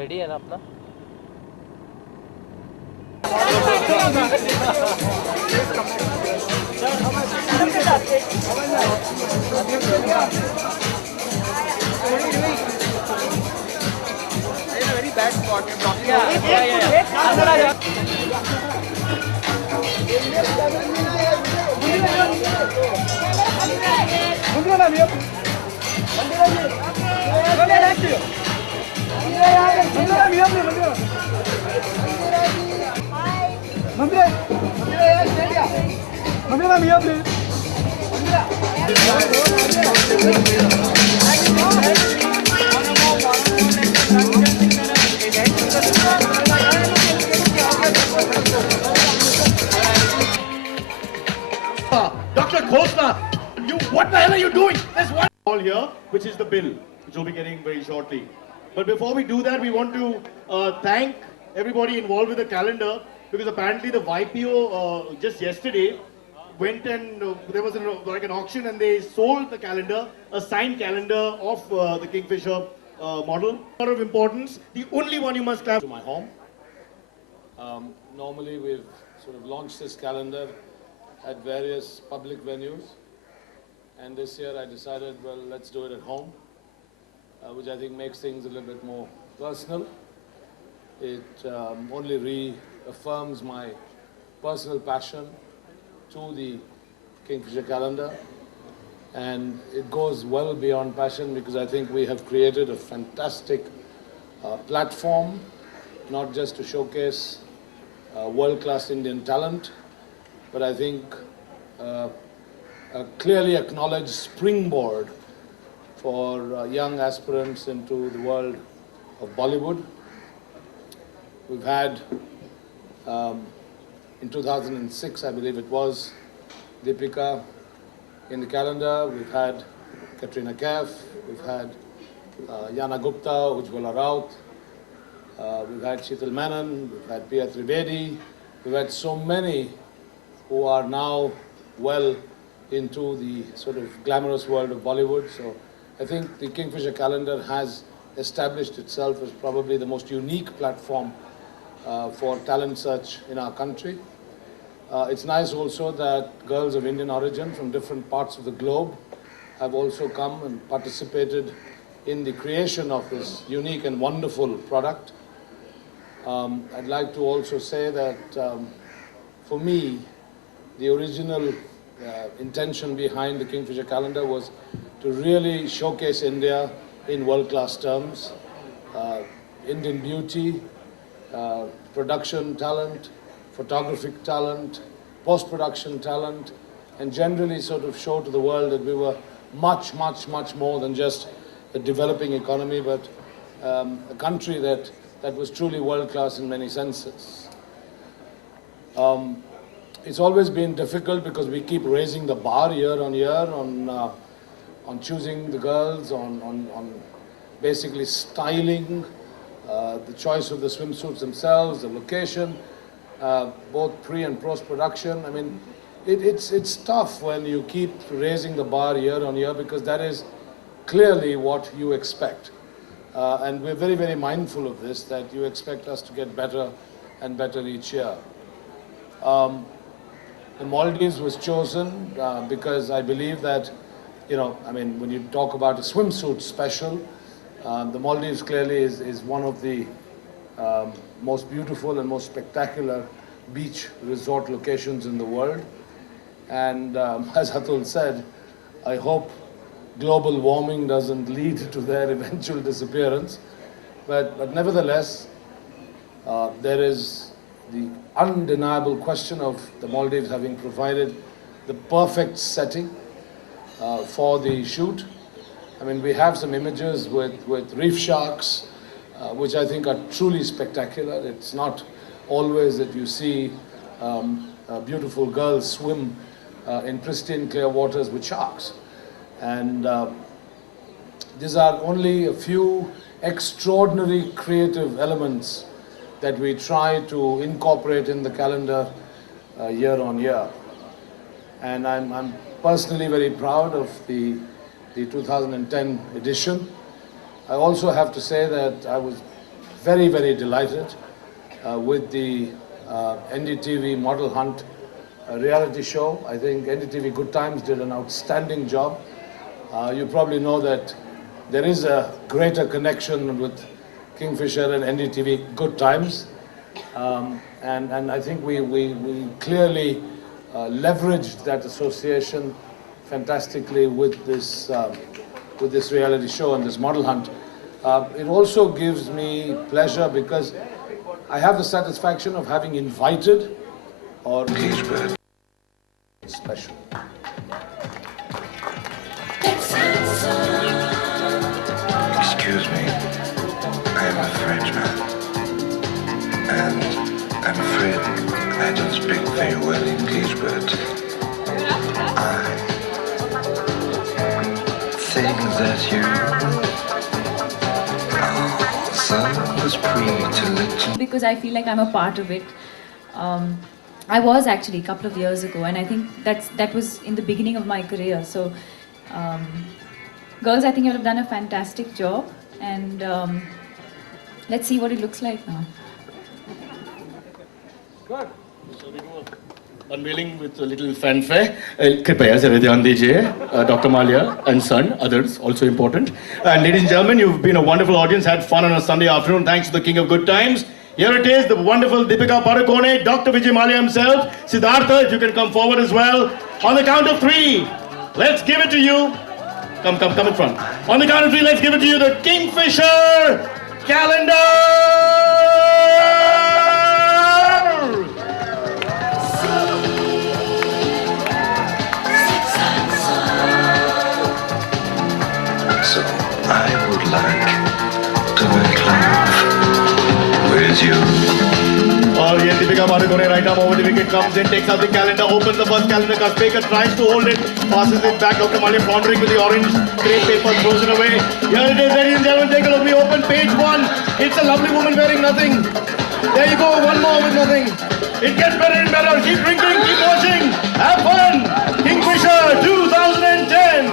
Ready है ना अपना? Very bad spot. Dr. Khosla, what the hell are you doing? There's one all here, which is the bill, which we'll be getting very shortly. But before we do that, we want to thank everybody involved with the calendar, because apparently the YPO just yesterday went and there was like an auction, and they sold the calendar, a signed calendar of the Kingfisher model. A lot of importance. The only one you must clap to my home. Normally we've sort of launched this calendar at various public venues, and this year I decided, well, let's do it at home, which I think makes things a little bit more personal. It only reaffirms my personal passion to the Kingfisher calendar, and it goes well beyond passion, because I think we have created a fantastic platform, not just to showcase world-class Indian talent, but I think a clearly acknowledged springboard for young aspirants into the world of Bollywood. We've had, in 2006, I believe it was, Deepika in the calendar. We've had Katrina Kaif, we've had Yana Gupta, Ujjwala Raut, we've had Sheetal Menon, we've had Pia Trivedi, we've had so many who are now well into the sort of glamorous world of Bollywood. So I think the Kingfisher calendar has established itself as probably the most unique platform for talent search in our country. It's nice also that girls of Indian origin from different parts of the globe have also come and participated in the creation of this unique and wonderful product. I'd like to also say that for me, the original intention behind the Kingfisher calendar was to really showcase India in world-class terms, Indian beauty, production talent, photographic talent, post-production talent, and generally sort of show to the world that we were much, much, much more than just a developing economy, but a country that was truly world-class in many senses. It's always been difficult because we keep raising the bar year on year on choosing the girls, on basically styling, the choice of the swimsuits themselves, the location, both pre and post production. I mean, it's tough when you keep raising the bar year on year, because that is clearly what you expect. And we're very, very mindful of this, that you expect us to get better and better each year. The Maldives was chosen because I believe that, I mean, when you talk about a swimsuit special, the Maldives clearly is one of the most beautiful and most spectacular beach resort locations in the world. And as Atul said, I hope global warming doesn't lead to their eventual disappearance. But nevertheless, there is the undeniable question of the Maldives having provided the perfect setting for the shoot. I mean, we have some images with reef sharks, which I think are truly spectacular. It's not always that you see beautiful girls swim in pristine clear waters with sharks. And these are only a few extraordinary creative elements that we try to incorporate in the calendar year on year. And I'm personally very proud of the 2010 edition. I also have to say that I was very, very delighted with the NDTV Model Hunt reality show. I think NDTV Good Times did an outstanding job. You probably know that there is a greater connection with Kingfisher and NDTV Good Times. And I think we clearly leveraged that association fantastically with this reality show and this model hunt. It also gives me pleasure because I have the satisfaction of having invited or special. Excuse me, I am a Frenchman, and I'm afraid I don't speak very well English, but I think that you are so pretty little. Because I feel like I'm a part of it. I was actually a couple of years ago, and I think that was in the beginning of my career. So, girls, I think you have done a fantastic job, and let's see what it looks like now. Good. So we do unveiling with a little fanfare. Kripaya zara dhyan dijiye. Dr. Malia and son, others also important. And ladies and gentlemen, you've been a wonderful audience, had fun on a Sunday afternoon. Thanks to the King of Good Times. Here it is, the wonderful Deepika Padukone, Dr. Vijay Mallya himself, Siddhartha, if you can come forward as well. On the count of 3, let's give it to you. Come in front. On the count of 3, let's give it to you, the Kingfisher calendar! So I would like to make love with you. Oh, yeah, Deepika Padukone right up over the wicket, comes in, takes out the calendar, opens the first calendar, Kaspeker tries to hold it, passes it back, Dr. Malia pondering with the orange crepe paper, throws it away. Here it is, ladies and gentlemen, take a look, we open page 1. It's a lovely woman wearing nothing. There you go, one more with nothing. It gets better and better, keep drinking, keep watching, have fun. Kingfisher 2010,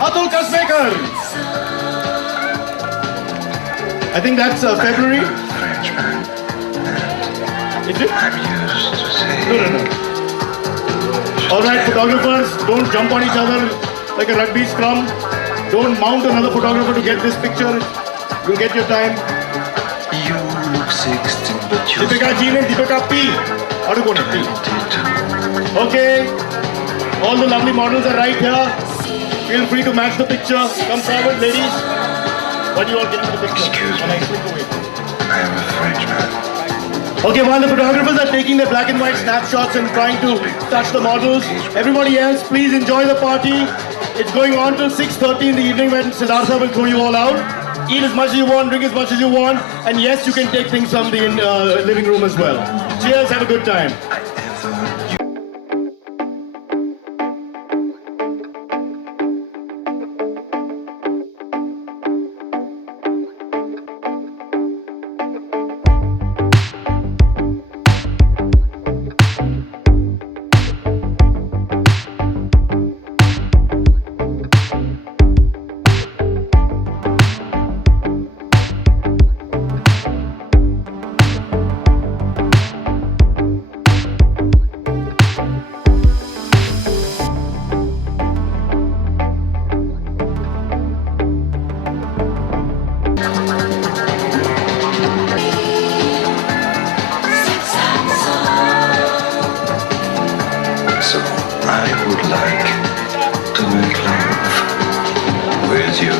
Atul Kaspeker. I think that's February. Frenchman, Is it? I'm used to say. No. All right, photographers, don't jump on each other like a rugby scrum. Don't mount another photographer to get this picture. You'll get your time. You look 16, but you're Deepika G and Deepika P. Padukone, P. 22. Okay. All the lovely models are right here. Feel free to match the picture. Come forward, ladies. What do you all get into the picture? Excuse And I me. slip away. I am a Frenchman. Okay, while the photographers are taking their black and white snapshots and trying to touch the models, everybody else, please enjoy the party. It's going on till 6:30 in the evening when Siddhartha will throw you all out. Eat as much as you want, drink as much as you want, and yes, you can take things from the living room as well. Cheers, have a good time. So I would like to make love with you.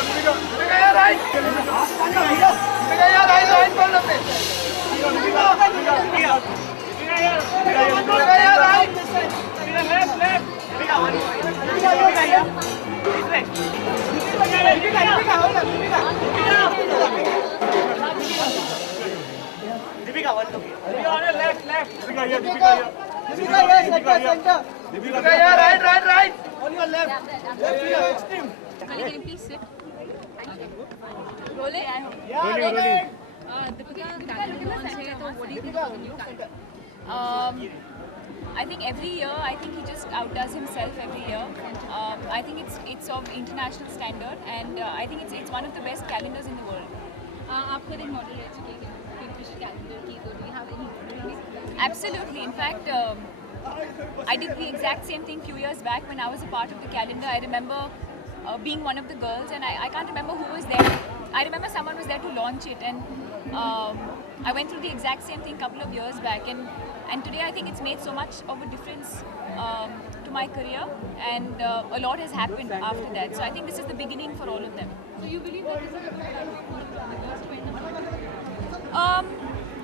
Dipika, yaar, right. Can you please sit? Rolling? Deepika, calendar launch है तो what do you think of the new calendar? I think every year, I think he just outdoes himself every year. I think it's of international standard, and I think it's one of the best calendars in the world. आप खुद एक model रह चुके हैं Kingfisher calendar की, so do you have any models? Absolutely. In fact, I did the exact same thing few years back when I was a part of the calendar. I remember being one of the girls, and I can't remember who was there. I remember someone was there to launch it, and I went through the exact same thing a couple of years back, and today I think it's made so much of a difference to my career, and a lot has happened after that. So I think this is the beginning for all of them. So you believe that this is a good platform to enter?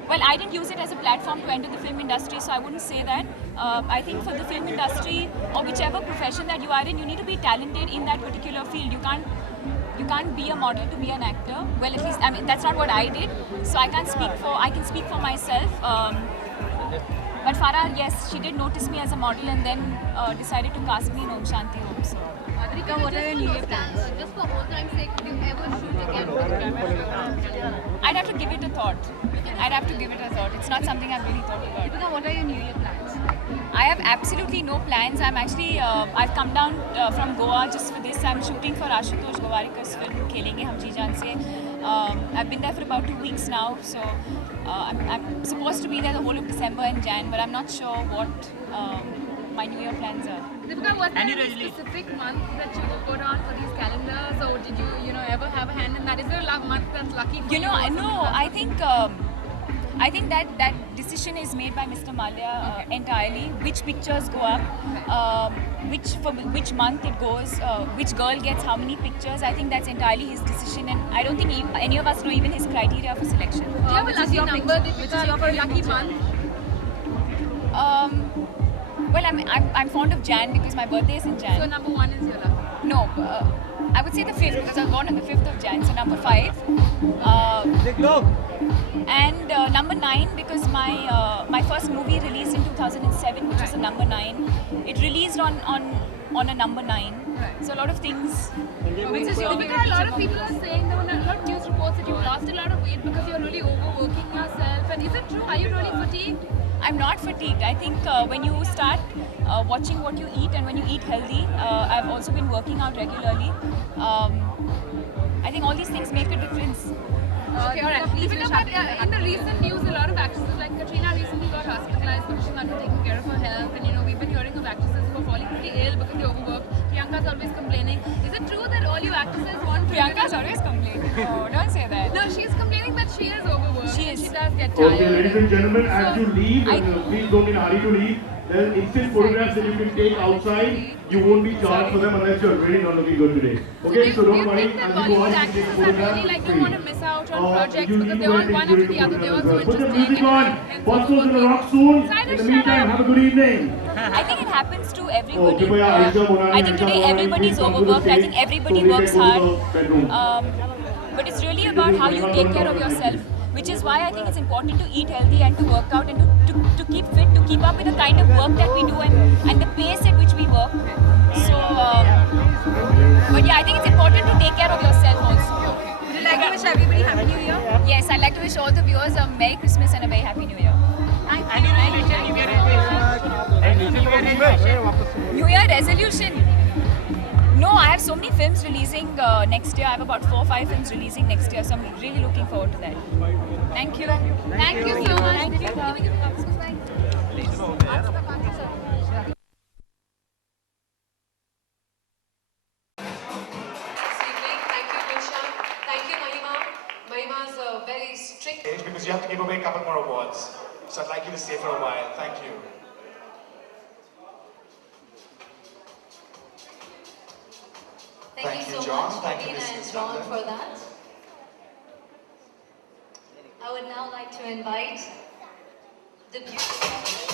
Well, I didn't use it as a platform to enter the film industry, so I wouldn't say that. I think for the film industry or whichever profession that you are in, you need to be talented in that particular field. You can't be a model to be an actor. Well, at least, I mean, that's not what I did. So I can speak for myself. But Farah, yes, she did notice me as a model and then decided to cast me in Om Shanti Om. So. Deepika, what are your New Year plans? Just for old time's sake, would you ever shoot again? I'd have to give it a thought. It's not something I've really thought about. Deepika, what are your New Year plans? I have absolutely no plans. I'm actually, I've come down from Goa just for this. I'm shooting for Ashutosh Gowarikkar's film Khelenge Hum Ji Jaan Se. I've been there for about 2 weeks now, so I'm supposed to be there the whole of December and Jan, but I'm not sure what my New Year plans are. Deepika, was there a specific month that you would put on for these calendars, or did you ever have a hand in that? Is there a month that's lucky for you? I think that decision is made by Mr. Malia entirely. Which pictures go up, which month it goes, which girl gets how many pictures. I think that's entirely his decision, and I don't think any of us know even his criteria for selection. Do you have a lucky number, Deepika, or a lucky month? Well, I'm fond of Jan because my birthday is in Jan. So number 1 is your luck? No, I would say the 5th because I was born on the 5th of Jan. So number 5. And number 9 because my first movie released in 2007, which was a number 9. It released on a number 9. Right. So a lot of things. Which is Deepika, a lot of people are saying there were a lot of news reports that you've lost a lot of weight because you're really overworking yourself. And is it true? Are you really fatigued? I'm not fatigued. I think when you start watching what you eat and when you eat healthy, I've also been working out regularly. I think all these things make a difference. Okay, alright. Deepika, but in the recent news, a lot of actresses like Katrina recently got hospitalized because she's not taking care of her health. And we've been hearing of actresses who are falling pretty ill because they're overworked. Priyanka's always complaining. Is it true that all you actresses want Priyanka's always complaining. Oh, don't say that. No, she's complaining that she is overworked. She is. She does get tired. Okay, ladies and gentlemen, as So, you leave, please don't be in a hurry to leave. There are instant photographs that you can take outside. You won't be charged for them unless you're really not looking good today. Okay, so don't worry. Do you think that As you go Bollywood on, you take actresses are really photographs. don't want to miss out on projects You because they go want and one take after beauty the other. They're photographs also as well. Put the interesting. music on. and Bosco's gonna overworked. rock soon. In Cyrus, the shut meantime, up. have a good evening. I think it happens to Okay, everybody. bhaiya, Aisha Monani, I think today Aisha Monani, everybody's please come to the overworked. I stage think everybody so we works can go to hard. the bedroom. But it's really about how you take care of yourself, which is why I think it's important to eat healthy and to work out and to keep fit, to keep up with the kind of work that we do and the pace at which we work. So, but yeah, I think it's important to take care of yourself also. Would you like to wish everybody Happy New Year? Yes, I'd like to wish all the viewers a Merry Christmas and a very Happy New Year. New Year resolution. No, I have so many films releasing next year. I have about 4 or 5 films releasing next year, so I'm really looking forward to that. Thank you. Thank you so much. Thank you, Gulshan. Thank you, Mahima. Mahima's very strict. Because you have to give away a couple more awards. So I'd like you to stay for a while. Thank you. Thank you so John. much, Thank you, Praveen Ms. and John, Nandhan. for that. I would now like to invite the beautiful